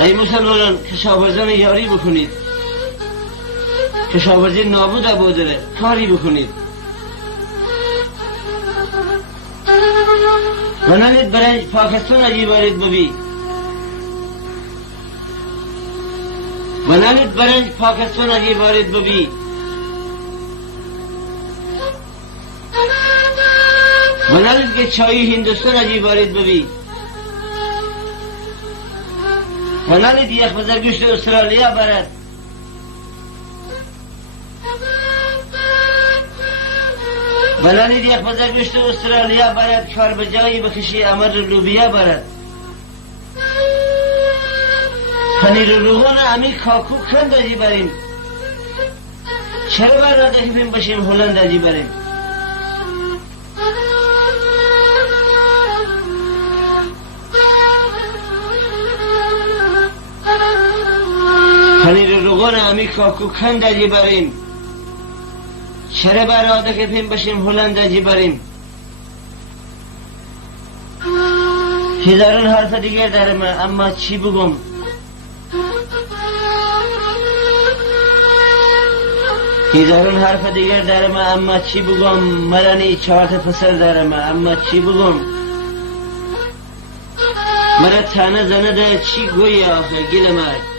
ای مسلمانان کشاورزان یاری بکنید، کشاورزی نابود داره، کاری بکنید و نمید برای پاکستان اگه بارید ببی و نمید برای پاکستان اگه بارید ببی و نمید که چایی هندوستان اگه بارید ببی و نمید یک بزرگوشت استرالیا برد و نمید یک بزرگوشت استرالیا برد کار بجایی بکشی امر لوبیا برد پنیر روغن امی کاکو کند اجی بریم چرا برد اکفیم بشیم هلند اجی بریم پنیر روغن امی کاکو کند اجی بریم چرا برد اکفیم بشیم هلند اجی بریم هزاران حرف دیگر دارم اما چی بگم هزاران حرف دیگر دارم اما چی بگم مرانی 4 پسر دارم اما چی بگم مرا تنه زنه ده چی گویی آخه گل مرد